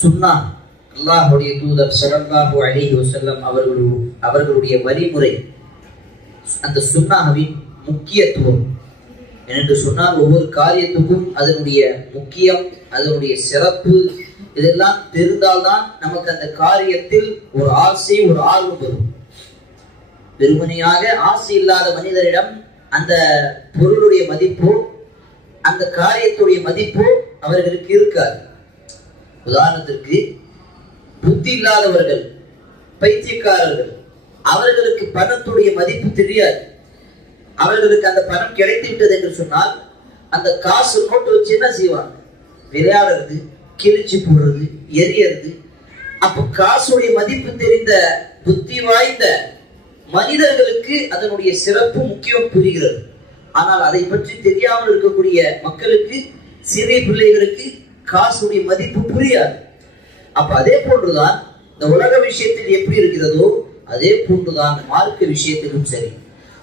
சுன்னா, அல்லாஹ்வுடைய தூதர் ஸல்லல்லாஹு அலைஹி வஸல்லம் அவர்களுடைய வழிமுறை, அந்த சுன்னாவின் முக்கியத்துவம் என்று சொன்னால் ஒவ்வொரு காரியத்துக்கும் அதனுடைய முக்கியம், அதனுடைய சிறப்பு இதெல்லாம் தெரிந்தால்தான் நமக்கு அந்த காரியத்தில் ஒரு ஆசை, ஒரு ஆர்வம் வரும். வெறுமனையாக ஆசை இல்லாத மனிதரிடம் அந்த பொருளுடைய மதிப்போ அந்த காரியத்துடைய மதிப்போ அவர்களுக்கு இருக்காது. உதாரணத்திற்கு புத்தி இல்லாதவர்கள், பைத்தியக்காரர்கள், அவர்களுக்கு பணத்துடைய மதிப்பு தெரியாது. அவர்களுக்கு அந்த பணம் கிடைத்து விட்டது என்று சொன்னால் அந்த காசு நோட்டு வச்சு என்ன செய்வாங்க? விளையாடுறது, கிழிச்சு போடுறது, எரியறது. அப்ப காசுடைய மதிப்பு தெரிந்த புத்தி வாய்ந்த மனிதர்களுக்கு அதனுடைய சிறப்பு முக்கியம் புரிகிறது. ஆனால் அதை பற்றி தெரியாமல் இருக்கக்கூடிய மக்களுக்கு, சிறிய பிள்ளைகளுக்கு காசுடைய மதிப்பு புரியாது. அப்ப அதே போன்றுதான் இந்த உலக விஷயத்தில் எப்படி இருக்கிறதோ அதே போன்றுதான் மார்க்க விஷயத்திலும் சரி.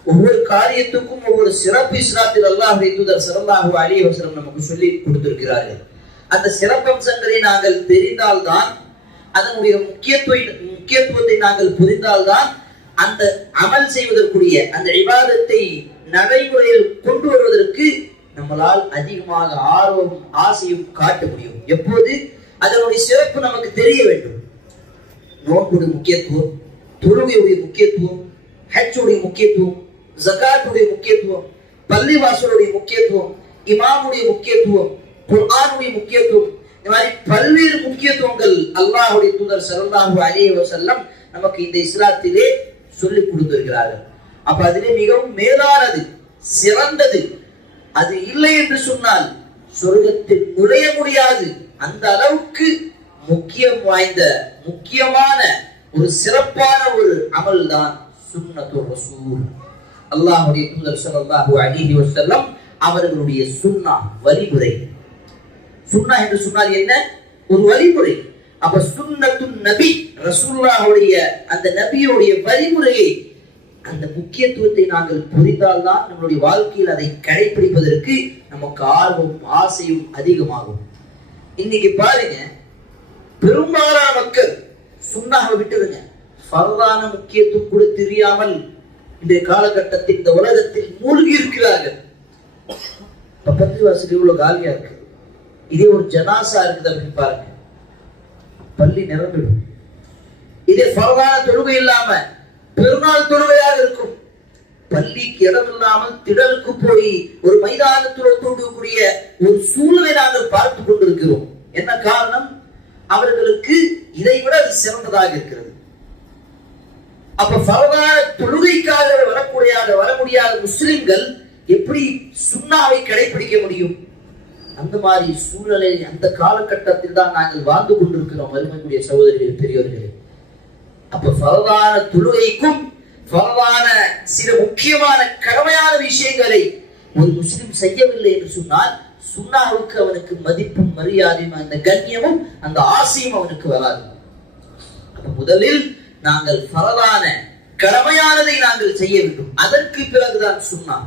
ஒவ்வொரு காரியத்துக்கும் ஒவ்வொரு சிறப்பு இஸ்லாத்தில் அல்லாஹ்வுடைய தூதர் ஸல்லல்லாஹு அலைஹி வஸல்லம் நமக்கு சொல்லி கொடுத்திருக்கிறார்கள். அந்த சிறப்பம்சங்களை நாங்கள் தெரிந்தால்தான், அதனுடைய முக்கியத்துவத்தை நாங்கள் புரிந்தால்தான் அந்த அமல் செய்வதற்குரிய அந்த இபாதத்தை நடைமுறையில் கொண்டு வருவதற்கு நம்மளால் அதிகமாக ஆர்வம், ஆசையும் காட்ட முடியும். எப்போது அதனுடைய சிறப்பு நமக்கு தெரிய வேண்டும். நோன்புடைய முக்கியத்துவம், தொழுகையுடைய முக்கியத்துவம், ஹஜ்ஜுடைய முக்கியத்துவம், ஜகாத்துடைய முக்கியத்துவம், பள்ளிவாசலுடைய முக்கியத்துவம், இமாமுடைய முக்கியத்துவம், குர்ஆனுடைய முக்கியத்துவம், இந்த மாதிரி பல்வேறு முக்கியத்துவங்கள் அல்லாஹ்வுடைய தூதர் ஸல்லல்லாஹு அலைஹி வஸல்லம் நமக்கு இந்த இஸ்லாத்திலே சொல்லிக் கொடுத்திருக்கிறார்கள். அப்ப அதிலே மிகவும் மேலானது, சிறந்தது, அது இல்லை என்று சொன்னால் சொர்க்கத்தில் நுழைய முடியாது. அந்த அளவுக்கு முக்கியம் வாய்ந்த, முக்கியமான ஒரு சிறப்பான ஒரு அமல் தான் சுன்னத்துர் ரசூல். அல்லாஹ்வுடைய தூதர் ஸல்லல்லாஹு அலைஹி வஸல்லம் அவர்களுடைய சுன்னா, வழிமுறை. சுன்னா என்று சொன்னால் என்ன? ஒரு வழிமுறை. அப்ப சுன்னத்துன் நபி, ரசூலுல்லாஹ்வுடைய அந்த நபியுடைய வழிமுறையை, அந்த முக்கியத்துவத்தை நாங்கள் புரிந்தால்தான் நம்மளுடைய வாழ்க்கையில் அதை கடைபிடிப்பதற்கு நமக்கு ஆர்வம், ஆசையும் அதிகமாகும். இன்னைக்கு பாருங்க, பெரும்பாலான மக்கள் சுன்னாவை விட்டுருங்க, ஃபர்தான முக்கியத்துவம் கூட தெரியாமல் இன்றைய காலகட்டத்தில் இந்த உலகத்தில் மூழ்கி இருக்கிறார்கள். பக்கத்து வாசல் இவ்வளவு காலியா இருக்கு, இதே ஒரு ஜனாசா இருக்குது அப்படின்னு பாருங்க, பள்ளி நிரம்பிடும். இதே ஃபர்தான தொழுகை இல்லாம பெருநாள் தொழுகையாக இருக்கும், பள்ளிக்கு இடம் இல்லாமல் திடலுக்கு போய் ஒரு மைதானத்தில் தோன்றக்கூடிய ஒரு சூழலை நாங்கள் பார்த்து கொண்டிருக்கிறோம். என்ன காரணம்? அவர்களுக்கு இதை விட அது சிறந்ததாக இருக்கிறது. அப்ப ஃபர்தான தொழுகைக்காக வர முடியாத முஸ்லிம்கள் எப்படி சுன்னாவை கடைபிடிக்க முடியும்? அந்த மாதிரி சூழ்நிலை, அந்த காலகட்டத்தில் தான் நாங்கள் வாழ்ந்து கொண்டிருக்கிறோம். அருமைக்குரிய சகோதரிகளே, பெரியவர்களே, அப்ப ஃபர்தான தொழுகைக்கும் ஃபர்தான சில முக்கியமான கடமையான விஷயங்களை ஒரு முஸ்லிம் செய்யவில்லை என்று சொன்னால் சுன்னாவுக்கு அவனுக்கு மதிப்பும் மரியாதையும் அந்த கண்ணியமும் அந்த ஆசையும் அவனுக்கு வராது. அப்ப முதலில் நாங்கள் ஃபர்தான கடமையானதை நாங்கள் செய்ய வேண்டும். அதற்கு பிறகுதான் சுன்னா,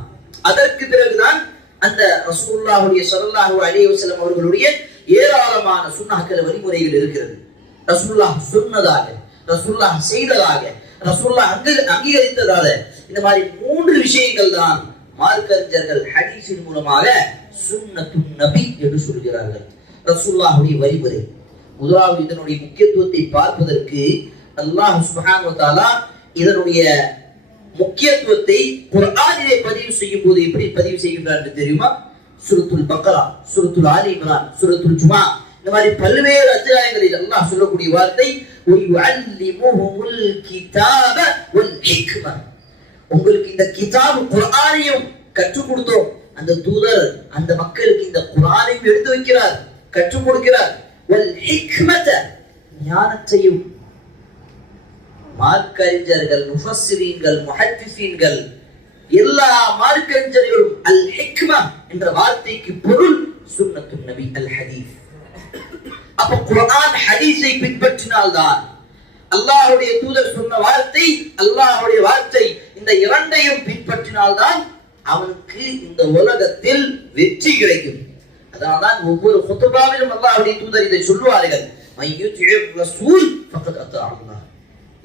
அதற்கு பிறகுதான் அந்த ரசூலுல்லாஹி ஸல்லல்லாஹு அலைஹி வஸல்லம் அவர்களுடைய ஏராளமான சுன்னாக்கள், வழிமுறைகள் இருக்கிறது. ரசூலுல்லாஹ் சொன்னதாக, ரசூலுல்லாஹ் செய்ததாக, ரசூலுல்லாஹ் அங்கீகரித்ததாக, இந்த மாதிரி 3 விஷயங்கள் தான் மார்க்கறிஞர்கள் ஹதீஸின் மூலமாக சுன்னத்துன் நபி என்று சொல்கிறார்கள். ரசூலுல்லாஹ்வுடைய வழிமுறை. முதலாவது இதனுடைய முக்கியத்துவத்தை பார்ப்பதற்கு அல்லாஹ் சுப்ஹானஹு வ தஆலா இதனுடைய முக்கியத்துவத்தை குர்ஆனிலே பதிவு செய்யும் போது எப்படி பதிவு செய்கின்றார் என்று தெரியுமா? சூரத்துல் பக்ரா, சூரத்துல் ஆலி இம்ரான், சூரத்துல் ஜுமா, இந்த மாதிரி பல்வேறு அத்தியாயங்களில் அல்லாஹ் சொல்லக்கூடிய வார்த்தை வயுஅல்லிமுஹுல் கிதாப வல் ஹிக்ம. உங்களுக்கு இந்த கிதாப் குர்ஆனையும் கற்றுக் கொடுத்தோம். அந்த தூதர் அந்த மக்களுக்கு இந்த குர்ஆனையும் எடுத்து வைக்கிறார், கற்றுக் கொடுக்கிறார். வல் ஹிக்மத, ஞானத்தையும். மார்க்கறிஞர்கள், முஃபஸ்ஸிரீன்கள், முஹத்திஸீன்கள், எல்லா மார்க்கறிஞர்களும் அல் ஹிக்மா என்ற வார்த்தைக்கு பொருள் சுன்னத்துன் நபி, அல் ஹதீஸ். அப்ப குர்ஆன் ஹதீஸை பின்பற்றினால்தான், அல்லாஹ்வுடைய தூதர் சொன்ன வார்த்தை, அல்லாஹ்வுடைய வார்த்தை, இந்த இரண்டையும் பின்பற்றினால்தான் அவனுக்கு இந்த உலகத்தில் வெற்றி கிடைக்கும். அதனால்தான் ஒவ்வொரு குத்பாவிலும் அல்லாஹ்வுடைய தூதர் இதை சொல்லுவார்கள். மையுத்திஇர் ரசூல் ஃபக்கத் அத்தா அல்லாஹ்.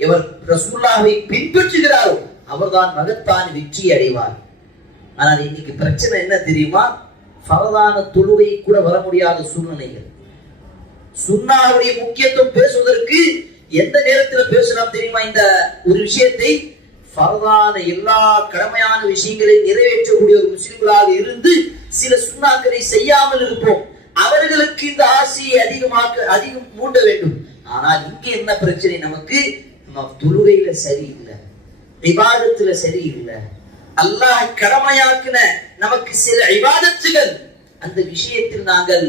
எவர் ரசூலுல்லாஹ்வை பின்பற்றுகிறாரோ அவர்தான் மகத்தான வெற்றி அடைவார். ஆனால் இன்னைக்கு பிரச்சனை என்ன தெரியுமா? ஃபரதான தொழுகை கூட வர முடியாத சூழ்நிலைகள். சுன்னாவுடைய முக்கியத்துவம் பேசுவதற்கு எந்த நேரத்தில் பேசலாம் தெரியுமா? இந்த ஒரு விஷயத்தை ஃபரதான எல்லா கடமையான விஷயங்களை நிறைவேற்றக்கூடிய ஒரு முஸ்லிம்களாக இருந்து சில சுன்னாக்களை செய்யாமல் இருப்போம். அவர்களுக்கு இந்த ஆசையை அதிகம் மூண்ட வேண்டும். ஆனால் இங்கே என்ன பிரச்சனை? நமக்கு நம்ம தொழுகையில சரியில்லை, இபாதத்துல சரியில்லை. அல்லாஹ் கடமையாக்கின நமக்கு சில இபாதத்துகள் அந்த விஷயத்தில் நாங்கள்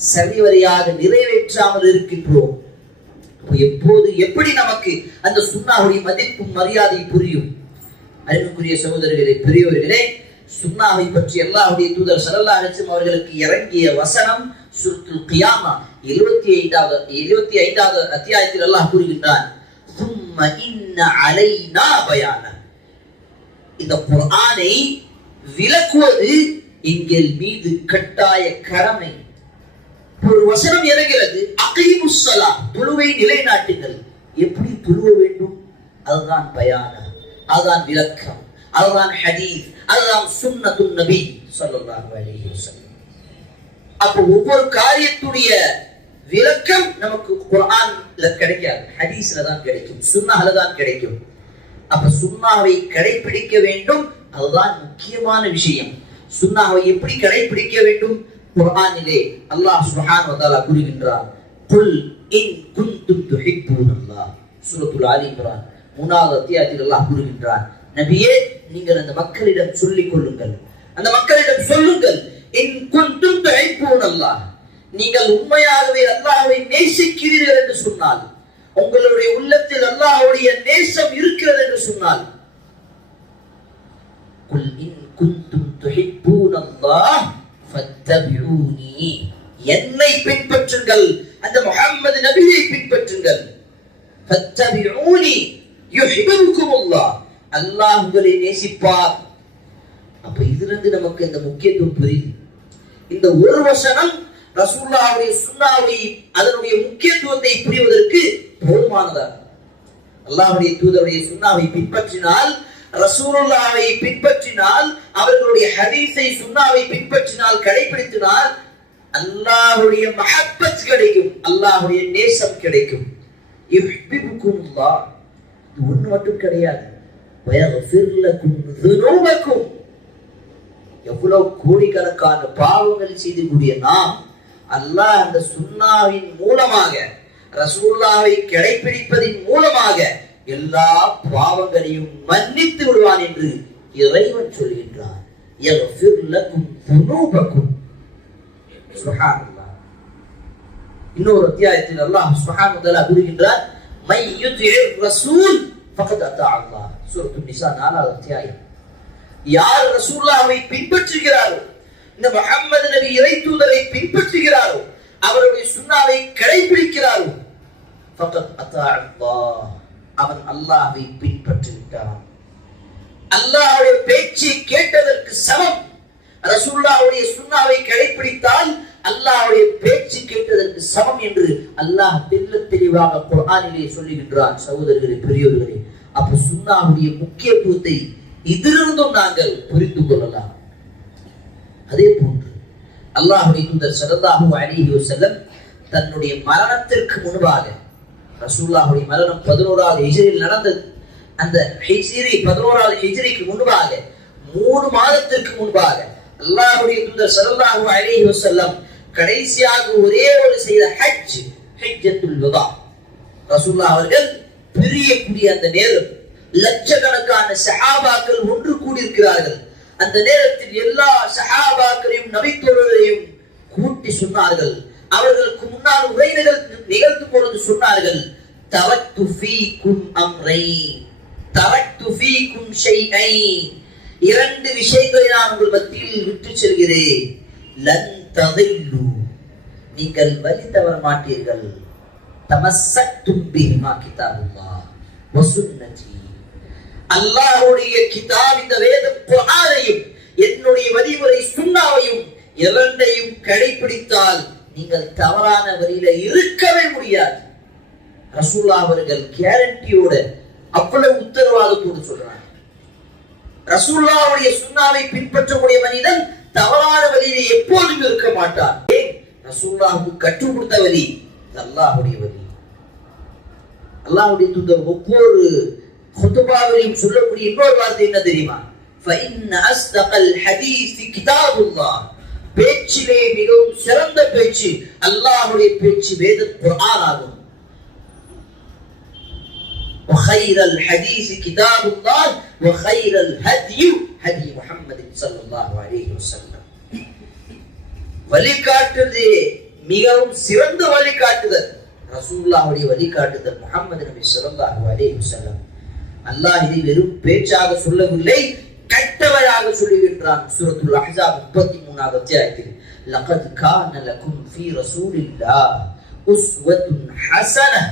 சரிவரையாக நிறைவேற்றாமல் இருக்கின்றோம். எப்போது எப்படி நமக்கு அந்த சுன்னாவுடைய மதிப்பும் மரியாதை புரியும்? அன்புக்குரிய சகோதரர்களே, பெரியவர்களே, சுன்னாவை பற்றி அல்லாஹ்வுடைய தூதர் ஸல்லல்லாஹு அலைஹி வஸல்லம் அவர்களுக்கு இறங்கிய வசனம் சூரத்துல் கியாமா 75வது அத்தியாயத்தில் அல்லாஹ் கூறுகின்றான், ثم إن علينا بيانا. இந்த குர்ஆனை விளக்குவது எங்கள் மீது கட்டாய கடமை. ஒரு வசனம் இறங்கிறது, அகீமுஸ் ஸலாத், தொழுவை நிலைநாட்டுங்கள். எப்படி தொழுவ வேண்டும்? அதுதான் பயான, அதுதான் விளக்கம், அதுதான் ஹதீஸ், அதுதான் சுன்னத்துன் நபி ஸல்லல்லாஹு அலைஹி வஸல்லம். அப்ப ஒவ்வொரு காரியத்துடைய விளக்கம் நமக்கு குர்ஆன்ல கிடைக்காது, ஹதீஸ்ல தான் கிடைக்கும், சுன்னாஹ்ல தான் கிடைக்கும். அப்ப சுன்னாவை கடைபிடிக்க வேண்டும், அதுதான் முக்கியமான விஷயம். சுன்னாவை எப்படி கடைபிடிக்க வேண்டும்? குர்ஆனிலே அல்லாஹ் சுப்ஹானஹு வ தஆலா கூறுகின்றார், குல் இன் குன்தும் துஹிப்பூனல்லாஹ். சூரத்துல் ஆலி இம்ரான் 3வது அத்தியாயத்தில் அல்லாஹ் கூறுகின்றார், நபியே நீங்கள் அந்த மக்களிடம் சொல்லிக் கொள்ளுங்கள், அந்த மக்களிடம் சொல்லுங்கள், இன் குன்தும் துஹிப்பூனல்லாஹ், நீங்கள் உண்மையாகவே அல்லாஹ்வை நேசிக்கிறீர்கள் என்று சொன்னால், உங்களுடைய உள்ளத்தில் அல்லாஹ்வுடைய நேசம் இருக்கிறது என்று சொன்னால், குல் இன் குன்தும் துஹிப்பூனல்லாஹ் ஃபத்தபிஊனி, என்னை பின்பற்றுங்கள், அந்த முஹம்மது நபியை பின்பற்றுங்கள். ஃபத்தபிஊனி யுஹிப்புக்குமுல்லாஹ், அல்லாஹ் உங்களை நேசிப்பார். அப்ப இதிலிருந்து நமக்கு இந்த முக்கியத்துவம் புரியுது. இந்த ஒரு வசனம் ரசூலுல்லாஹ்வுடைய சுன்னாவை அதனுடைய முக்கியத்துவத்தை புரிவதற்கு போதுமானதா? அல்லாஹ்வுடைய தூதருடைய சுன்னாவை பின்பற்றினால், ரசூலுல்லாஹ்வை பின்பற்றினால், அவர்களுடைய ஹதீஸை சுன்னாவை பின்பற்றினால், கடைபிடித்தினால் அல்லாஹ்வுடைய மஹப்பத் கிடைக்கும், அல்லாஹ்வுடைய நேசம் கிடைக்கும். யுஹிப்புக்குமுல்லாஹ், இது ஒன்று மட்டும் கிடையாது, வயக்ஃபிர் லக்கும் ذுனூபக்கும். எவ்வளவு கோடிக்கணக்கான பாவங்கள் செய்யக்கூடிய நாம் அல்லாஹ் அந்த சுன்னாவின் மூலமாக, ரசூலுல்லாஹ்வை கடைபிடிப்பதின் மூலமாக எல்லா பாவங்களையும் மன்னித்து விடுவான் என்று இறைவன் சொல்கின்றான். யக்ஃபிர் லக்கும் ذுனூபக்கும். சுப்ஹானல்லாஹ். இன்னொரு அத்தியாயத்தில் அல்லாஹ் சுப்ஹானஹு வ தஆலா கூறுகின்றார், மை யுத்திஇர் ரசூல் ஃபக்கத் அத்தா அல்லாஹ். சூரத்துன் நிசா 4வது அத்தியாயம். யார் ரசூலுல்லாஹ்வை பின்பற்றுகிறாரோ, இந்த முஹம்மது நபி இறை தூதரை பின்பற்றுகிறாரோ, அவருடைய சுன்னாவை கடைபிடிக்கிறாரோ, ஃபக்கத் அத்தா அல்லாஹ், அவன் அல்லாஹ்வை பின்பற்றி விட்டான். அல்லாஹ்வுடைய பேச்சை கேட்டதற்கு சமம். ரசூலுல்லாஹ்வுடைய சுன்னாவை கடைபிடித்தால் அல்லாஹ்வுடைய பேச்சு கேட்டதற்கு சமம் என்று அல்லாஹ் தெளிவாக குர்ஆனிலே சொல்லுகின்றான். சகோதரர்களே, பெரியவர்களே, அப்ப சுன்னாவுடைய முக்கியத்துவத்தை இதிலிருந்தும் நாங்கள் புரிந்து கொள்ளலாம். அதே போன்று அல்லாஹ்வுடைய தூதர் ஸல்லல்லாஹு அலைஹி வஸல்லம் தன்னுடைய மரணத்திற்கு முன்பாக, ரசூலுல்லாஹ்வுடைய மரணம் 11வது ஹிஜ்ரியில் நடந்தது. அந்த ஹிஜ்ரி 11வது ஹிஜ்ரிக்கு முன்பாக 3 மாதத்திற்கு முன்பாக அல்லாஹ்வுடைய தூதர் ஸல்லல்லாஹு அலைஹி வஸல்லம் கடைசியாக ஒரே ஒரு செய்த ஹஜ், ஹஜ்ஜத்துல் வதா. ரசூலுல்லாஹ் அவர்கள் பிரியக்கூடிய அந்த நேரம் லட்சக்கணக்கான சஹாபாக்கள் ஒன்று கூடியிருக்கிறார்கள். அந்த நேரத்தில் எல்லா சஹாபாக்களையும் நபித்தோழரையும் கூட்டி சொன்னார்கள். அவர்களுக்கு முன்னால் உரை நிகழ்த்தும் பொழுது சொன்னார்கள், தரக்து ஃபீக்கும் அம்ரைன், தரக்து ஃபீக்கும் ஷைஐன், 2 விஷயங்களை நான் உங்கள் மத்தியில் விட்டு செல்கிறேன். லன் ததில்லு, நீங்கள் வழி தவற மாட்டீர்கள். தமஸ்ஸக்தும் பிஹிமா கிதாபுல்லாஹ் வ சுன்னதி, அல்லாஹ்வுடைய கிதாப், இந்த வேதம் குர்ஆனையும் என்னுடைய வழிமுறை சுன்னாவையும் 2ஐயும் கடைபிடித்தால் நீங்கள் தவறான வழியில இருக்கவே முடியாது. ரசூலுல்லாஹ் அவர்கள் கேரண்டியோட அவ்வளவு உத்தரவாதத்தோடு சொல்றாங்க. ரசூலுல்லாஹ்வுடைய சுன்னாவை பின்பற்றக்கூடிய மனிதன் தவறான வழியிலே எப்போதும் இருக்க மாட்டான். ரசூலுல்லாஹ்வுக்கு கற்றுக் கொடுத்த வழி அல்லாஹ்வுடைய வழி. அல்லாஹ்வுடைய தூதர் ஒவ்வொரு குதுபாவிலும் சொல்லக்கூடிய இன்னொரு வார்த்தை என்ன தெரியுமா? فإن أصدق الحديث كتاب الله. பேச்சிலே மிகவும் சிறந்த பேச்சு அல்லாஹ்வுடைய பேச்சு வேத குர்ஆன் ஆகும். وخير الحديث كتاب الله وخير الهدي هدي محمد صلى الله عليه وسلم. வழிகாட்டுதே மிகவும் சிறந்த வழிகாட்டுதல் ரசூலுல்லாஹ்வுடைய வழிகாட்டுதல் முஹம்மது நபி ஸல்லல்லாஹு அலைஹி வஸல்லம். அல்லாஹ் இதை வெறும் பேச்சாக சொல்லவில்லை, கட்டளையாக சொல்லுகின்றான். சூரத்துல் அஹ்ஸாப் 33வது அத்தியாயத்தில் லகத் கான லகும் ஃபீ ரசூலில்லாஹ் உஸ்வத்துன் ஹஸனஹ்.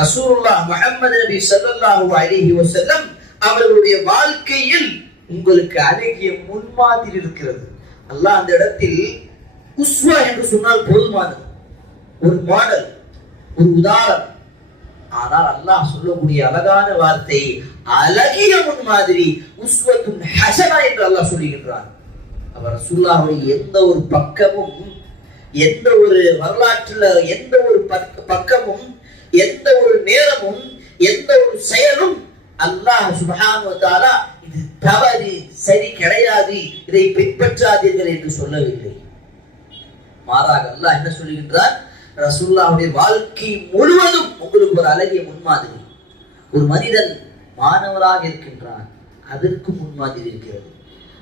ரசூலுல்லாஹ் முஹம்மது நபி ஸல்லல்லாஹு அலைஹி வஸல்லம் அவர்களுடைய வாழ்க்கையில் உங்களுக்கு அழகிய முன்மாதிரி இருக்கிறது. அல்லாஹ் அந்த இடத்தில் உஸ்வா என்று சொன்னால் போதுமானது, ஒரு மாடல், ஒரு உதாரணம். ஆனால் அல்லாஹ் சொல்லக்கூடிய அழகான வார்த்தை அழகிய முன்மாதிரி, உஸ்வத்துன் ஹஸனா என்று அல்லாஹ் சொல்லுகின்றான். அவர் ரசூலுல்லாஹ்வை எந்த ஒரு பக்கமும், எந்த ஒரு வரலாற்றுல எந்த ஒரு பக்கமும், எந்த ஒரு நேரமும், எந்த ஒரு செயலும் அல்லாஹ் சுப்ஹானஹு வ தஆலா இது தவறு, சரி கிடையாது, இதை பின்பற்றாதீர்கள் என்று சொல்லவில்லை. மாறாக அல்லாஹ் என்ன சொல்லுகின்றார்? ரசூலுல்லாஹ்வுடைய வாழ்க்கை முழுவதும் உங்களுக்கு ஒரு அழகிய முன்மாதிரி. ஒரு மனிதன் மாணவராக இருக்கின்றான், அதற்கு முன்மாதிரி இருக்கிறது.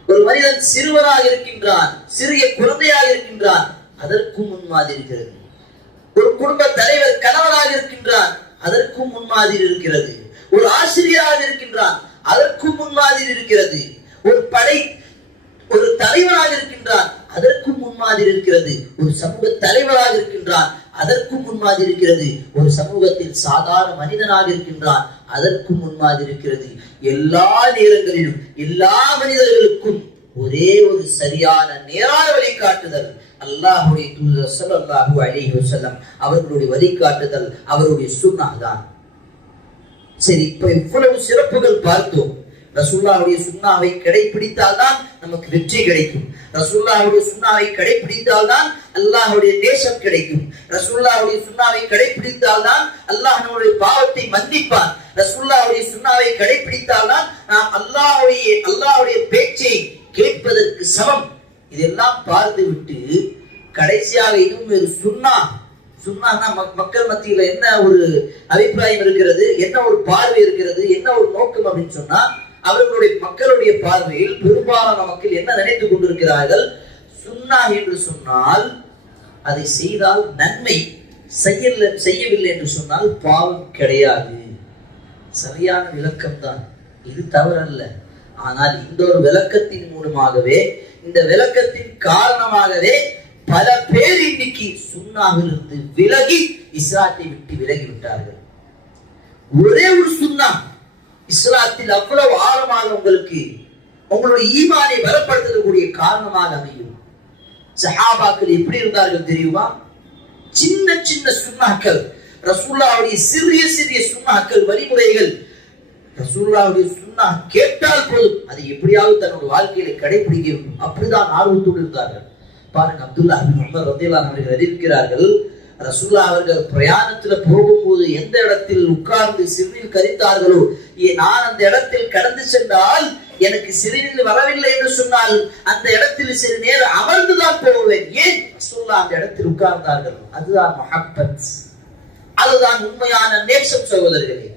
ஒரு மனிதன் சிறுவராக இருக்கின்றான், சிறிய குழந்தையாக இருக்கின்றான், அதற்கும் முன்மாதிரி இருக்கிறது. ஒரு குடும்ப தலைவர் கணவராக இருக்கின்றான், அதற்கும் முன்மாதிரி இருக்கிறது. ஒரு ஆசிரியராக இருக்கின்றான், அதற்கும் முன்மாதிரி இருக்கிறது. ஒரு தலைவராக இருக்கின்றான், அதற்கும் முன்மாதிரி இருக்கிறது. ஒரு சமூக தலைவராக இருக்கின்றான், அதற்கும் முன்மாதிரி இருக்கிறது. ஒரு சமூகத்தில் சாதாரண மனிதனாக இருக்கின்றான், அதற்கும் முன்மாதிரி இருக்கிறது. எல்லா நேரங்களிலும் எல்லா மனிதர்களுக்கும் ஒரே ஒரு சரியான நேரான வழிகாட்டுதல் அல்லாஹ்வுடைய தூதர் ஸல்லல்லாஹு அலைஹி வஸல்லம் அவர்களுடைய வழிகாட்டுதல், அவருடைய சுன்னஹ் தான். சரி, இப்ப இவ்வளவு சிறப்புகள் பார்த்தோம். ரசூலுல்லாஹ்வுடைய சுன்னாவை கடைபிடித்தால் தான் நமக்கு வெற்றி கிடைக்கும். ரசூலுல்லாஹ்வுடைய சுன்னாவை கடைபிடித்தால் தான் அல்லாஹ்வுடைய தேசம் கிடைக்கும். ரசூலுல்லாஹ்வுடைய சுன்னாவை கடைபிடித்தால் தான் அல்லாஹ் நம்முடைய பாவத்தை மன்னிப்பான். ரசூலுல்லாஹ்வுடைய சுன்னாவை கடைபிடித்தால் தான் நாம் அல்லாஹ்வுடைய பேச்சை கேட்பதற்கு சமம். இதெல்லாம் பார்த்து விட்டு கடைசியாக இதுவும் ஒரு சுன்னா மக்கள் மத்தியில என்ன ஒரு அபிப்பிராயம் இருக்கிறது, என்ன ஒரு பார்வை இருக்கிறது, என்ன ஒரு நோக்கம் அப்படின்னு சொன்னா, அவர்களுடைய மக்களுடைய பார்வையில் பெரும்பாலான மக்கள் என்ன நினைத்துக் கொண்டிருக்கிறார்கள்? சுன்னா என்று சொன்னால் அதை செய்தால் நன்மை, செய்யவில்லை என்று சொன்னால் பாவம் கிடையாது. சரியான விளக்கம் தான், இது தவறல்ல. ஆனால் இந்த ஒரு விளக்கத்தின் மூலமாகவே, இந்த விளக்கத்தின் காரணமாகவே பல பேர் இன்னைக்கு சுன்னாவிலிருந்து விலகி இஸ்லாத்தை விட்டு விலகி விட்டார்கள். ஒரே ஒரு சுன்னா இஸ்லாத்தில் அவ்வளவு ஆழமாக உங்களுடைய ஈமானை பலப்படுத்தக்கூடிய காரணமாக அமையும். சஹாபாக்கள் எப்படி இருந்தார்கள் தெரியுமா? சின்ன சின்ன சுன்னாக்கள், ரசூலுல்லாஹ்வுடைய சிறிய சிறிய சுன்னாக்கள், வழிமுறைகள். ரசூலுல்லாஹ்வுடைய சுன்னா கேட்டால் போதும் அதை எப்படியாவது தன்னுடைய வாழ்க்கையில கடைபிடிக்க வேண்டும், அப்படிதான் ஆர்வத்தோடு இருந்தார்கள். பாருங்க, அப்துல்லாஹ் இப்னு உமர் ரலியல்லாஹு அன்ஹு அவர்கள் அறிவிக்கிறார்கள், ரசூலுல்லாஹ் அவர்கள் பிரயாணத்துல போகும்போது எந்த இடத்தில் உட்கார்ந்து சிறுநீர் கரித்தார்களோ, நான் அந்த இடத்தில் கடந்து சென்றால் எனக்கு சிறுநீர் வரவில்லை என்று சொன்னால் அந்த இடத்தில் சிறு நேரம் அமர்ந்துதான் போவேன். ஏன்? ரசூலுல்லாஹ் அந்த இடத்தில் உட்கார்ந்தார்கள். அதுதான் முஹப்பத், அதுதான் உண்மையான நேசம் சகோதரர்களே.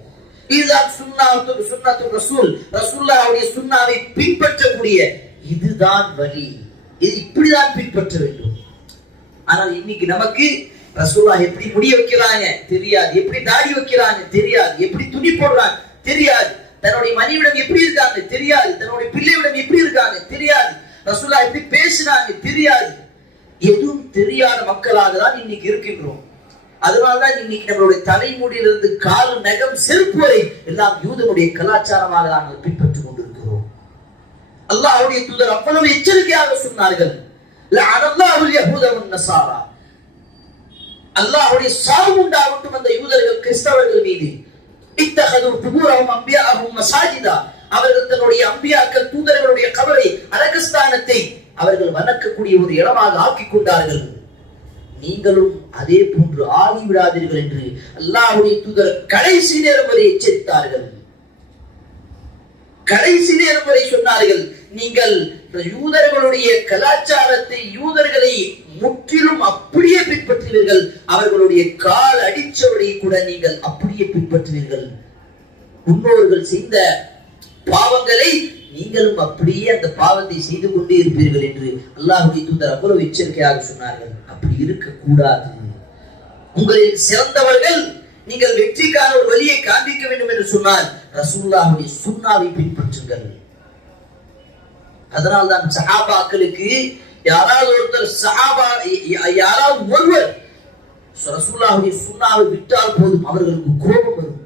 இதுதான் சுன்னத்து ரசூல், ரசூலுல்லாஹ்வுடைய சுன்னாவை பின்பற்றக்கூடிய இதுதான் வழி. இது இப்படிதான் பின்பற்ற வேண்டும். ஆனால் இன்னைக்கு நமக்கு ரசூலுல்லாஹ் எப்படி முடி வைக்கிறாங்க தெரியாது, எப்படி தாடி வைக்கிறாங்க தெரியாது, எப்படி துணி போடுறாங்க தெரியாது, தன்னுடைய மனைவிடம் எப்படி இருக்காங்க தெரியாது, தன்னுடைய பிள்ளைவிடம் எப்படி இருக்காங்க தெரியாது, ரசூலுல்லாஹ் எப்படி பேசினாங்க தெரியாது. எதுவும் தெரியாத மக்களாக தான் இன்னைக்கு இருக்கின்றோம். அதனால்தான் இன்னைக்கு நம்மளுடைய தலைமுடியிலிருந்து கால் நகம் செருப்பு வரை எல்லாம் யூதனுடைய கலாச்சாரமாக நாங்கள் பின்பற்றிக் கொண்டிருக்கிறோம். அல்லாஹ்வுடைய தூதர் அவ்வளவு எச்சரிக்கையாக சொன்னார்கள், லஅனல்லாஹுல் யஹூத வன் நஸாரா, அல்லாஹ்வுடைய சாவு உண்டாகட்டும் அந்த யூதர்கள் கிறிஸ்தவர்கள் மீது. இத்தஹது குபூரஹும் அன்பியாஹும் மசாஜிதா, அவர்கள் தன்னுடைய அம்பியாக்கள் தூதர்களுடைய கபரை அரகஸ்தானத்தை அவர்கள் வணக்கக்கூடிய ஒரு இடமாக ஆக்கிக் கொண்டார்கள். நீங்களும் அதே போன்று ஆகிவிடாதீர்கள் என்று அல்லாஹ்வுடைய தூதர் கடைசி நேரம் வரை எச்சரித்தார்கள். கடைசி நேரம் வரை சொன்னார்கள், நீங்கள் யூதர்களுடைய கலாச்சாரத்தை, யூதர்களை முற்றிலும் அப்படியே பின்பற்றுவீர்கள், அவர்களுடைய கால் அடிச்சவரை கூட நீங்கள் அப்படியே பின்பற்றுவீர்கள், முன்னோர்கள் செய்த பாவங்களை நீங்களும் அப்படியே அந்த பாவத்தை செய்து கொண்டே இருப்பீர்கள் என்று அல்லாஹ்வுடைய தூதர் அவ்வளவு எச்சரிக்கையாக சொன்னார்கள். அப்படி இருக்கக்கூடாது. உங்களில் சிறந்தவர்கள் நீங்கள் வெற்றிக்கான ஒரு வழியை காண்பிக்க வேண்டும் என்று சொன்னால் ரசூலுல்லாஹ்வுடைய சுன்னாவை பின்பற்றுங்கள். அதனால்தான் சஹாபாக்களுக்கு யாராவது ஒருவர் ரசூலுல்லாஹ்வுடைய சுன்னாவை விட்டால் போதும் அவர்களுக்கு கோபம் வரும்.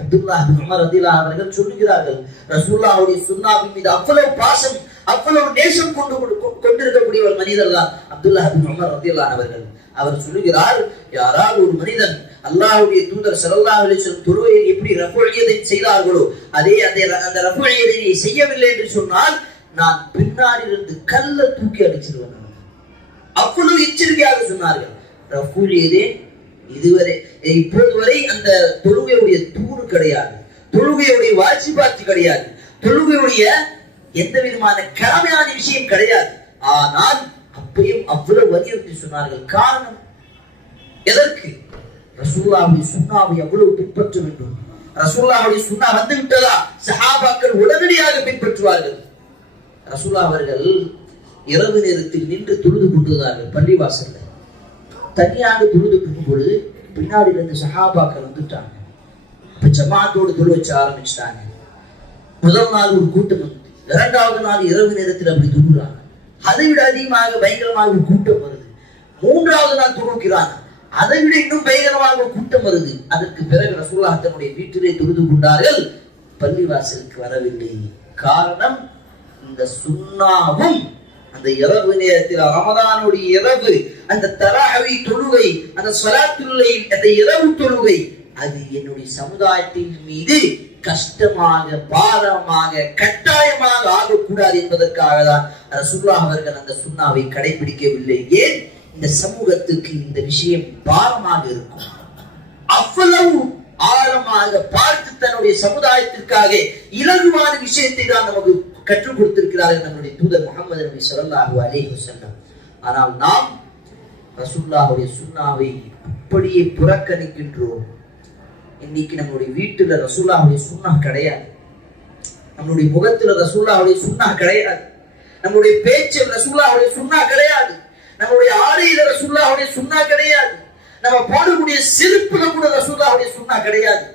அப்துல்லாஹ் பின் உமர் ரலியல்லாஹு அன்ஹு அவர்கள் சொல்லுகிறார்கள், ரசூலுல்லாஹ்வுடைய சுன்னாவின் மீது அவ்வளவு பாசம், அவ்வளவு நேசம் கொண்டிருக்கக்கூடிய ஒரு மனிதர் தான் அப்துல்லாஹ் பின் உமர் ரலியல்லாஹு அன்ஹு அவர்கள். அவர் சொல்லுகிறார், யாராவது ஒரு மனிதன் அல்லாஹ்வுடைய தூதர் ஸல்லல்லாஹு அலைஹி வஸல்லம் தொழுகையில் எப்படி ரஃபுல் செய்தார்களோ அதே அந்த ரஃபுல் யதைனை செய்யவில்லை என்று சொன்னால் நான் பின்னாடியிலிருந்து கல்ல தூக்கி அடிச்சிருவேன். அவ்வளவு எச்சரிக்கையாக சொன்னார்கள். ரஃபுல் யதைன் இதுவரை இப்போது வரை அந்த தொழுகையுடைய தூணு கிடையாது, தொழுகையுடைய வாஜிபாத்து கிடையாது, தொழுகையுடைய எந்த விதமான கடமையான விஷயம் கிடையாது. ஆனால் அப்பையும் அவ்வளவு வலியுறுத்தி சொன்னார்கள். காரணம் எதற்கு? ரசூலுல்லாஹ்வுடைய சுன்னாவை அவ்வளவு பின்பற்ற வேண்டும். ரசூலுல்லாஹ்வுடைய சுன்னா வந்து விட்டதா சஹாபாக்கள் உடனடியாக பின்பற்றுவார்கள். ரசூலுல்லாஹ் அவர்கள் இரவு நேரத்தில் நின்று தொழுது கொண்டிருந்தார்கள் பள்ளிவாசல்ல. தனியாக தொழுது இருக்கும் பொழுது பின்னாடி இருந்து சஹாபாக்கள் வந்துட்டாங்க. இப்ப ஜமாத்தோடு தொழு வச்ச ஆரம்பிச்சிட்டாங்க. முதல் நாள் ஒரு கூட்டம் வந்து, இரண்டாவது நாள் இரவு நேரத்தில் அப்படி தொழுறாங்க. அதை விட அதிகமாக பயங்கரமாக ஒரு கூட்டம் வருது. மூன்றாவது நாள் தொழுகிறாங்க, அதை விட இன்னும் பயங்கரமாக ஒரு கூட்டம் வருது. அதற்கு பிறகு ரசூலுல்லாஹ் தன்னுடைய வீட்டிலே தொழுது கொண்டார்கள், பள்ளிவாசலுக்கு வரவில்லை. காரணம், இந்த சுன்னாவும் அந்த இரவு நேரத்தில் ரமதானுடைய இரவு அந்த தராவி தொழுகை, அந்த ஸலாத்துல் லைல் அந்த இரவு தொழுகை அது என்னுடைய சமுதாயத்தின் மீது கஷ்டமாக, பாரமாக, கட்டாயமாக ஆகக்கூடாது என்பதற்காக தான் ரசூலுல்லாஹ் அவர்கள் அந்த சுன்னாவை கடைபிடிக்கவில்லை. ஏன்? இந்த சமூகத்துக்கு இந்த விஷயம் பாரமாக இருக்கும். அவ்வளவு ஆழமாக பார்த்து தன்னுடைய சமுதாயத்திற்காக இலகுவான விஷயத்தை தான் நமக்கு கற்றுக் கொடுத்திருக்கிறார்கள் நம்முடைய தூதர் முஹம்மது நபி ஸல்லல்லாஹு அலைஹி வஸல்லம். ஆனால் நாம் ரசூலுல்லாஹ்வுடைய சுன்னாவை அப்படியே புறக்கணிக்கின்றோம். இன்னைக்கு நம்முடைய வீட்டுல ரசூலுல்லாஹ்வுடைய சுன்னா கிடையாது, நம்முடைய முகத்துல ரசூலுல்லாஹ்வுடைய சுன்னா கிடையாது, நம்முடைய பேச்சில் ரசூலுல்லாஹ்வுடைய சுன்னா கிடையாது, நம்முடைய ஆடையில ரசூலுல்லாஹ்வுடைய சுன்னா கிடையாது, நம்ம போடக்கூடிய செருப்புல கூட ரசூலுல்லாஹ்வுடைய சுன்னா கிடையாது.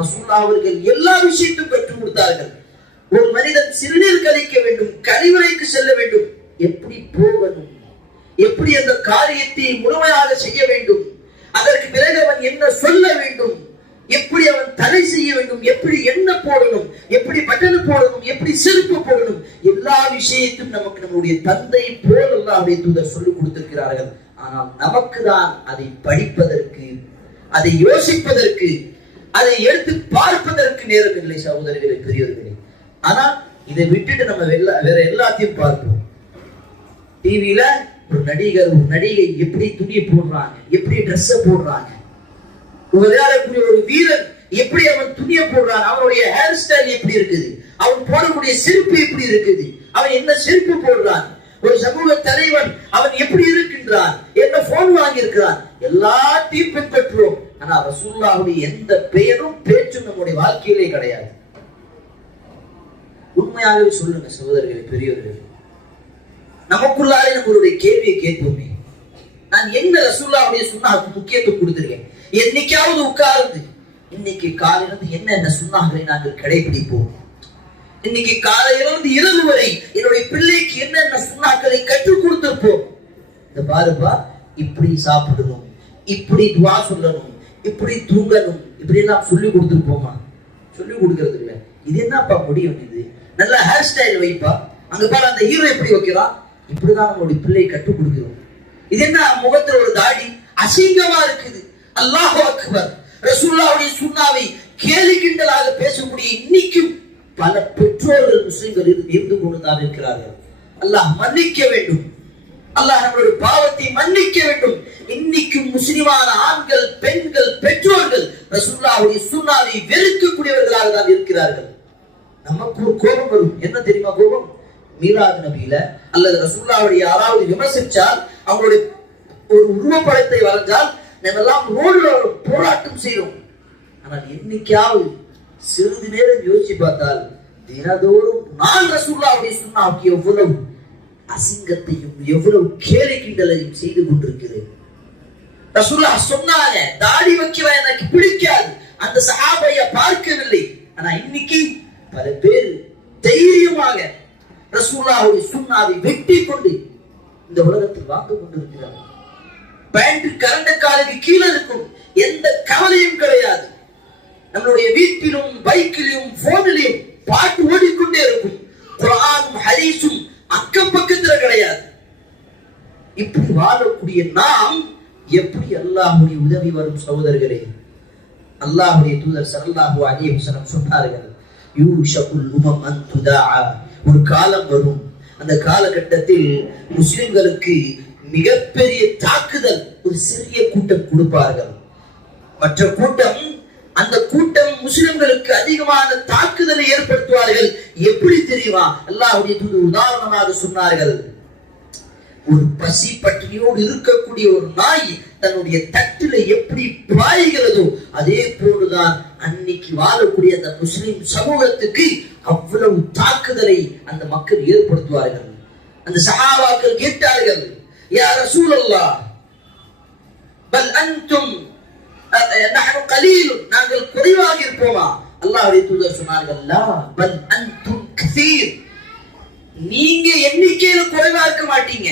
ரசூலுல்லாஹ் அவர்கள் எல்லா விஷயத்தையும் கற்றுக் கொடுத்தார்கள். ஒரு மனிதன் சிறுநீர் கழிக்க வேண்டும், கழிவறைக்கு செல்ல வேண்டும், எப்படி போகணும், எப்படி அந்த காரியத்தை முழுமையாக செய்ய வேண்டும், அதற்கு பிறகு அவன் என்ன சொல்ல வேண்டும், எப்படி அவன் தடை செய்ய வேண்டும், எப்படி என்ன போடணும், எப்படி பட்டன போடணும், எப்படி செருப்பு போடணும், எல்லா விஷயத்தையும் நமக்கு நம்முடைய தந்தை போல் அல்லாஹ்வுடைய தூதர் சொல்லிக் கொடுத்திருக்கிறார்கள். ஆனால் நமக்கு தான் அதை படிப்பதற்கு, அதை யோசிப்பதற்கு, அதை எடுத்து பார்ப்பதற்கு நேரம் இல்லை சகோதரர்களே, பெரியவர்களே. ஆனா இதை விட்டுட்டு நம்ம வேற எல்லாத்தையும் பார்ப்போம். டிவியில ஒரு நடிகர், ஒரு நடிகை எப்படி துணி போடுறாங்க, எப்படி ட்ரெஸ் போடுறாங்க, விளையாடக்கூடிய ஒரு வீரன் எப்படி அவன் துணியை போடுறான், அவனுடைய ஹேர் ஸ்டைல் எப்படி இருக்குது, அவன் போடக்கூடிய செருப்பு எப்படி இருக்குது, அவன் என்ன செருப்பு போடுறான், ஒரு சமூக தலைவன் அவன் எப்படி இருக்கின்றான், என்ன போன் வாங்கி இருக்கிறான், எல்லாத்தையும் பின்பற்றுவோம். ஆனா ரசூலுல்லாஹ்வுடைய எந்த பெயரும் பேச்சும் நம்முடைய வாழ்க்கையிலே கிடையாது. உண்மையாகவே சொல்லுங்க சகோதரர்களே, பெரியவர்களே, நமக்குள்ளாலே நம்மளுடைய கேள்வியை கேட்போமே. நான் என்ன ரசூலுல்லாஹ்வுடைய சுன்னாவுக்கு முக்கியத்துவம் கொடுத்திருக்கேன்? என்னைக்காவது உட்கார்ந்து இன்னைக்கு காலையிலிருந்து என்னென்ன சுன்னாக்களை நாங்கள் கடைபிடிப்போம், இன்னைக்கு காலையிலிருந்து இரவு வரை என்னுடைய பிள்ளைக்கு என்னென்ன சுன்னாக்களை கற்றுக் கொடுத்திருப்போம். இந்த பாருப்பா, இப்படி சாப்பிடணும், இப்படி துவா சொல்லணும், இப்படி தூங்கணும், இப்படி எல்லாம் சொல்லி கொடுத்திருப்போமா? சொல்லி கொடுக்கறது இல்லை. இது என்னப்பா முடியும்? இது நல்ல ஹேர் ஸ்டைல் வைப்பா, அங்க பாரு அந்த ஹீரோ எப்படி வைக்கிறான், இப்படிதான் நம்மளுடைய பிள்ளை கற்றுக் கொடுக்கிறோம். இது என்ன முகத்துல ஒரு தாடி அசிங்கமா இருக்குது. அல்லாஹு அக்பர். ரசூலுல்லாஹ்வுடைய சுன்னாவை கேலி கிண்டலாக பேசக்கூடிய இன்னைக்கும் பல பெற்றோர்கள் முஸ்லிம்கள் இருந்து கொண்டுதான் இருக்கிறார்கள். அல்லாஹ் மன்னிக்க வேண்டும். அல்லாஹ் நம்மளுடைய பாவத்தை மன்னிக்க வேண்டும். இன்னைக்கும் முஸ்லிமான ஆண்கள், பெண்கள், பெற்றோர்கள் ரசூலுல்லாஹ்வுடைய சுன்னாவை வெறுக்கக்கூடியவர்களாக தான் இருக்கிறார்கள். நமக்கு ஒரு கோபம் வரும். என்ன தெரியுமா கோபம்? மீலாது நபியில அல்லது ரசூலுல்லாஹ்வுடைய யாராவது விமர்சிச்சால், அவங்களுடைய ஒரு உருவப்படத்தை வரைஞ்சால் நம்ம எல்லாம் ரோடுல போராட்டம் செய்யறோம். ஆனால் என்னைக்காவது சிறிது நேரம் யோசிச்சு பார்த்தால் தினதோறும் நான் ரசூலுல்லாஹ்வுடைய சுன்னாவுக்கு எவ்வளவு அசிங்கத்தையும் எவ்வளவு கேலி கிண்டலையும் செய்து கொண்டிருக்கிறேன். ரசூலுல்லாஹ் சொன்னாங்க, தாடி வைக்கிறேன் எனக்கு பிடிக்காது, அந்த சஹாபைய பார்க்கவில்லை. ஆனா இன்னைக்கு பல பேர் தைரியமாக ரசூலுல்லாஹ்வுடைய சுன்னாவை வெட்டி கொண்டு இந்த உலகத்தில் வாழ்ந்து கொண்டிருக்கிறார். பேண்ட் கரண்ட காலுக்கு கீழே இருக்கும், எந்த கவலையும் கிடையாது. நம்மளுடைய வீட்டிலும் பைக்கிலும் போனிலும் பாட்டு ஓடிக்கொண்டே இருக்கும். குர்ஆனும் ஹதீஸும் அக்கம் பக்கத்துல கிடையாது. இப்படி வாழக்கூடிய நாம் எப்படி அல்லாஹ்வுடைய உதவி வரும்? சகோதரர்களே, அல்லாஹ்வுடைய தூதர் ஸல்லல்லாஹு அலைஹி வஸல்லம் சொன்னார்கள், யூஷகுல் உமம் அன் துதாஅ, ஒரு காலம் வரும், அந்த காலகட்டத்தில் முஸ்லிம்களுக்கு மிகப்பெரிய தாக்குதல் ஒரு சிறிய கூட்டம் கொடுப்பார்கள். மற்ற கூட்டம், அந்த கூட்டம் முஸ்லிம்களுக்கு அதிகமான தாக்குதலை ஏற்படுத்துவார்கள். எப்படி தெரியுமா? அல்லாஹ்வுடைய தூதர் உதாரணமாக சொன்னார்கள், ஒரு பசி பட்டினியோடு இருக்கக்கூடிய ஒரு நாய் தன்னுடைய தட்டில எப்படி பாய்கிறதோ அதே போன்றுதான் அன்னைக்கு வாழக்கூடிய அந்த முஸ்லிம் சமூகத்துக்கு அவ்வளவு தாக்குதலை அந்த மக்கள் ஏற்படுத்துவார்கள். அந்த சஹாபாக்கள் கேட்டார்கள், யா ரசூலல்லாஹ், பல் அன்தும் நஹ்னு கலீலுன், நாங்கள் குறைவாக இருப்போமா? அல்லாஹ்வுடைய தூதர் சொன்னார்கள், லா பல் அன்தும் கஸீர், நீங்க எண்ணிக்கையில குறைவா இருக்க மாட்டீங்க,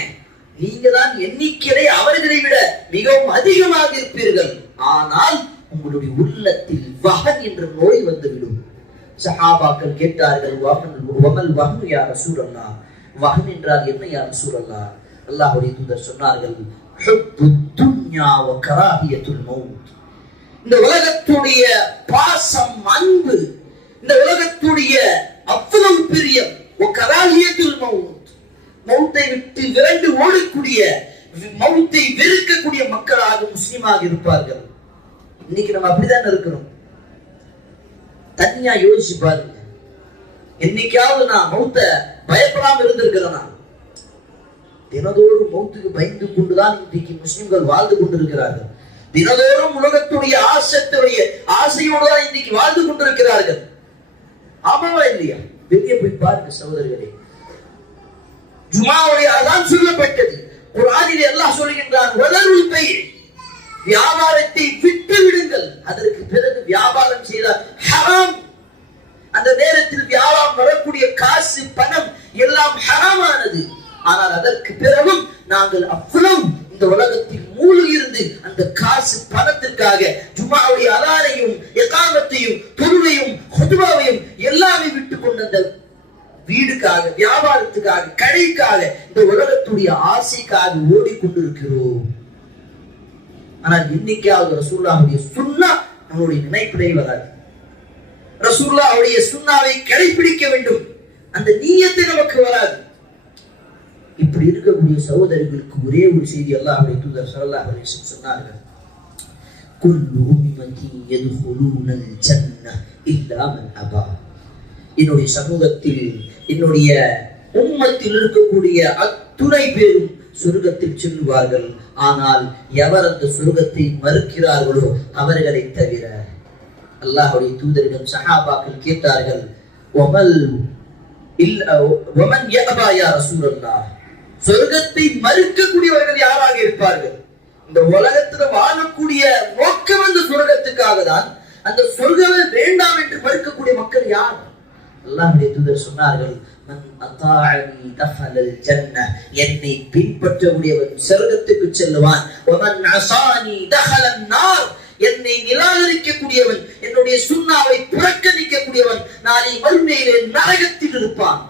நீங்க தான் எண்ணிக்கையை அவர்களை விட மிகவும் அதிகமாக இருப்பீர்கள். ஆனால் உங்களுடைய உள்ளத்தில் வஹன் என்ற நோய் வந்துவிடும். சஹாபாக்கள் கேட்டார்கள், வமல் வஹன் யா ரசூலல்லாஹ், வஹன் என்றால் என்ன யா ரசூலல்லாஹ்? அல்லாஹ்வுடைய தூதர் சொன்னார்கள், ஹுப்புத் துன்யா வ கராஹியத்துல் மௌத், இந்த உலகத்துடைய பாசம், அன்பு, இந்த உலகத்துடைய அவ்வளவு பிரியம், வ கராஹியத்துல் மௌத், மௌத்தை விட்டு விரண்டு ஓடக்கூடிய, மௌத்தை வெறுக்கக்கூடிய மக்களாக முஸ்லிமாக இருப்பார்கள். இன்னைக்கு நம்ம அப்படிதான் இருக்கிறோம். தனியா யோசிச்சு பாருங்க, என்னைக்காவது நான் மௌத்த பயப்படாம இருந்திருக்கிறேனா? தினதோறும் மௌத்துக்கு பயந்து கொண்டுதான் இன்றைக்கு முஸ்லிம்கள் வாழ்ந்து கொண்டிருக்கிறார்கள். தினதோறும் உலகத்துடைய ஆசையோடு தான் இன்னைக்கு வாழ்ந்து கொண்டிருக்கிறார்கள். ஆமாவா இல்லையா? வெளியே போய் பாருங்க சகோதரர்களே. ஜுமாவுடைய அதான் சொல்லப்பட்டது. குர்ஆனிலே அல்லாஹ் சொல்கின்றான், வதருல் பை, வியாபாரத்தை விட்டு விடுங்கள், அதற்கு பிறகு வியாபாரம் செய்தால் ஹராம். அந்த நேரத்தில் வியாபாரம் வரக்கூடிய காசு, பணம் எல்லாம் ஹராமானது. ஆனால் அதற்கு பிறகும் நாங்கள் அவ்வளவு இந்த உலகத்தில் மூழ்கி இருந்து அந்த காசு பணத்திற்காக ஜுமாவுடைய அலானையும் இகாமத்தையும் தொழுவையும் ஹுதுபாவையும் எல்லாமே விட்டு கொண்டு அந்த வீடுக்காக, வியாபாரத்துக்காக, கடைக்காக, இந்த உலகத்துடைய ஆசைக்காக ஓடிக்கொண்டிருக்கிறோம். ஆனால் இன்னைக்காவது ரசூலுல்லாஹ்வுடைய சுன்னா நம்மளுடைய நினைப்பிலே வராது. ரசூலுல்லாஹ்வுடைய சுன்னாவை கடைபிடிக்க வேண்டும், அந்த நியத்து நமக்கு வராது. இப்படி இருக்கக்கூடிய சகோதரர்களுக்கு ஒரே ஒரு செய்தி அல்லாஹ்வுடைய தூதர் ஸல்லல்லாஹு அலைஹி வஸல்லம் சொன்னார்கள், குல்லு உம்மதி யதுகுலூனல் ஜன்னஹ் இல்லா மன் அபா, என்னுடைய சமூகத்தில், என்னுடைய உம்மத்தில் இருக்கக்கூடிய அத்துணை பேரும் சொர்க்கத்தில் செல்வார்கள், ஆனால் எவர் அந்த சொர்க்கத்தை மறுக்கிறார்களோ அவர்களை தவிர. அல்லாஹ்வுடைய தூதரிடம் சஹாபாக்கள் கேட்டார்கள், வமன் யஅபா யா ரசூலல்லாஹ், சொர்க்கத்தை மறுக்கக்கூடியவர்கள் யாராக இருப்பார்கள்? இந்த உலகத்துல வாழக்கூடிய நோக்கம் அந்த சொர்க்கத்துக்காக தான். அந்த சொர்க்கமே வேண்டாம் என்று மறுக்கக்கூடிய மக்கள் யார்? அல்லாஹ்வுடைய தூதர் சொன்னார்கள், மன் அதாஅனி தஃலல் ஜன்னஹ், என்னை பின்பற்றக்கூடியவன் சொர்க்கத்துக்கு செல்லுவான். வமன் அஸானி தஹலன் நார், என்னை நிராகரிக்கக்கூடியவன், என்னுடைய சுன்னாவை புறக்கணிக்கக்கூடியவன் நாளை மறுமையிலே நரகத்தில் இருப்பான்.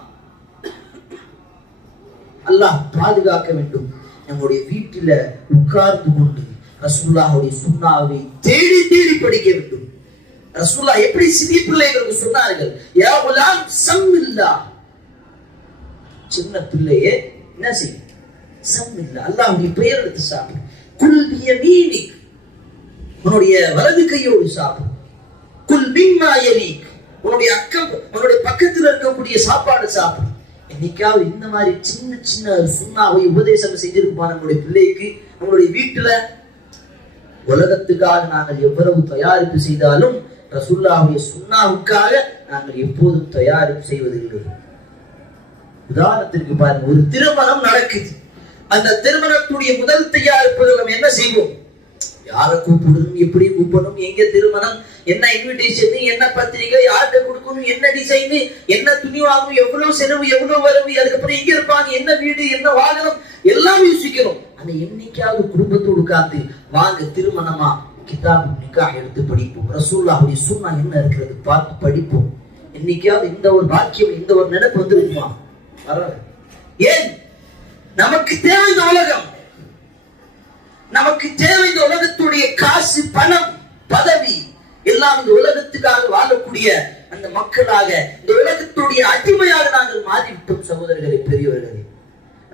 அல்லாஹ் பாதுகாக்க வேண்டும். நம்முடைய வீட்டில உட்கார்ந்து கொண்டு ரசூலுல்லாஹுடைய சுன்னாவை தேடி தேடி படிக்க வேண்டும். ரசூலுல்லாஹ் எப்படி சிறிய பிள்ளைகளுக்கு சொன்னார்கள், யா குலாம் சம்மில்லா, சின்ன பிள்ளையே என்ன செய்ய, சம்மில்லா, அல்லாஹ்வுடைய பெயர் எடுத்து சாப்பிடு. குல் பியமீனிக், உன்னுடைய வலது கையோடு சாப்பிடு. குல் மிம்மா யலீக், உன்னுடைய பக்கத்தில் இருக்கக்கூடிய சாப்பாடு சாப்பிடு. என்னைக்காவது இந்த மாதிரி சின்ன சின்ன சுன்னாவை உபதேசம் செஞ்சிருப்பான் நம்முடைய பிள்ளைக்கு. நம்மளுடைய வீட்டுல உலகத்துக்காக நாங்கள் எவ்வளவு தயாரிப்பு செய்தாலும் ரசூலுல்லாஹுடைய சுன்னாவுக்காக நாங்கள் எப்போதும் தயாரிப்பு செய்வதில்லை. உதாரணத்திற்கு பாருங்க, ஒரு திருமணம் நடக்குது. அந்த திருமணத்துடைய முதல் தயாரிப்புகள் நம்ம என்ன செய்வோம்? யாரை கூப்பிடணும், எப்படி கூப்பிடணும், எங்க திருமணம், என்ன இன்விடேஷன், என்ன பத்திரிகை, யார்கிட்ட கொடுக்கணும், என்ன டிசைன், என்ன துணி வாங்கணும், எவ்வளவு செலவு, எவ்வளவு வரவு, அதுக்கப்புறம் எங்க இருப்பாங்க, என்ன வீடு, என்ன வாகனம், எல்லாம் யோசிக்கணும். ஆனா என்னைக்காவது குடும்பத்தோடு உட்கார்ந்து வாங்க திருமணமா கிதாப் நிக்காஹ் எடுத்து படிப்போம், ரசூலுல்லாஹுடைய சுன்னா என்ன இருக்கிறது பார்த்து படிப்போம். என்னைக்காவது இந்த ஒரு பாக்கியம், இந்த ஒரு நினைப்பு வந்துருக்குமா? ஏன்? நமக்கு தேவை இந்த உலகம், நமக்கு தேவை இந்த உலகத்துடைய காசு, பணம், பதவி எல்லாம். இந்த உலகத்துக்காக வாழக்கூடிய அந்த மக்களாக, இந்த உலகத்துடைய அடிமையாக நாங்கள் மாறிவிட்டோம். சகோதரர்களே, பெரியவர்களே,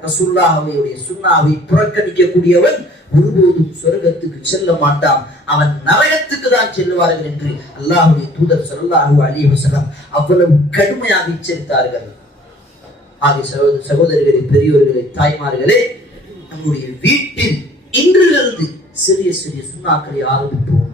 ரசூலுல்லாஹுடைய சுன்னாவை புறக்கணிக்கக்கூடியவன் ஒருபோதும் சொர்க்கத்துக்கு செல்ல மாட்டான், அவன் நரகத்துக்கு தான் செல்வார்கள் என்று அல்லாஹ்வுடைய தூதர் ஸல்லல்லாஹு அலைஹி வஸல்லம் அவ்வளவு கடுமையாக எச்சரித்தார்கள். ஆகிய சகோதரர்களே, பெரியவர்களே, தாய்மார்களே, நம்முடைய வீட்டில் இன்றிலிருந்து சிறிய சிறிய சுன்னாக்களை ஆரம்பிப்போம்.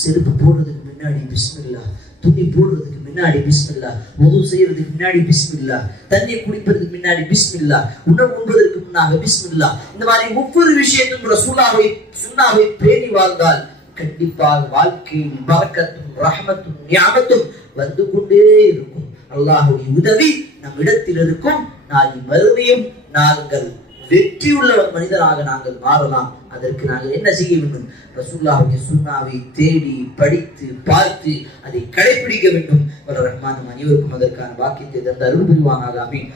செருப்பு போடுறதுக்கு முன்னாடி பிஸ்மில்லா, துணி போடுறதுக்கு முன்னாடி பிஸ்மில்லா, உது செய்யறதுக்கு முன்னாடி பிஸ்மில்லா, தண்ணி குடிப்பதற்கு முன்னாடி பிஸ்மில்லா, உணவு உண்பதற்கு முன்னாக பிஸ்மில்லா. இந்த மாதிரி ஒவ்வொரு விஷயத்தும் ரசூலுல்லாஹ்வை சுன்னாவை பேணி வாழ்ந்தால் கண்டிப்பாக வாழ்க்கையில் பரக்கத்தும் ரஹ்மத்தும் நியாமத்தும் வந்து கொண்டே இருக்கும். அல்லாஹ்வுடைய உதவி நம் இடத்தில் இருக்கும். நாளை மறுமையும் நாங்கள் வெற்றியுள்ள மனிதராக நாங்கள் மாறலாம். அதற்கு நாங்கள் என்ன செய்ய வேண்டும்? ரசூலுல்லாஹுடைய சுன்னாவை தேடி படித்து பார்த்து அதை கடைபிடிக்க வேண்டும். ரஹ்மான் அனைவருக்கும் அதற்கான வாக்கியத்தை தந்து அருள் புரிவானாக. ஆமீன்.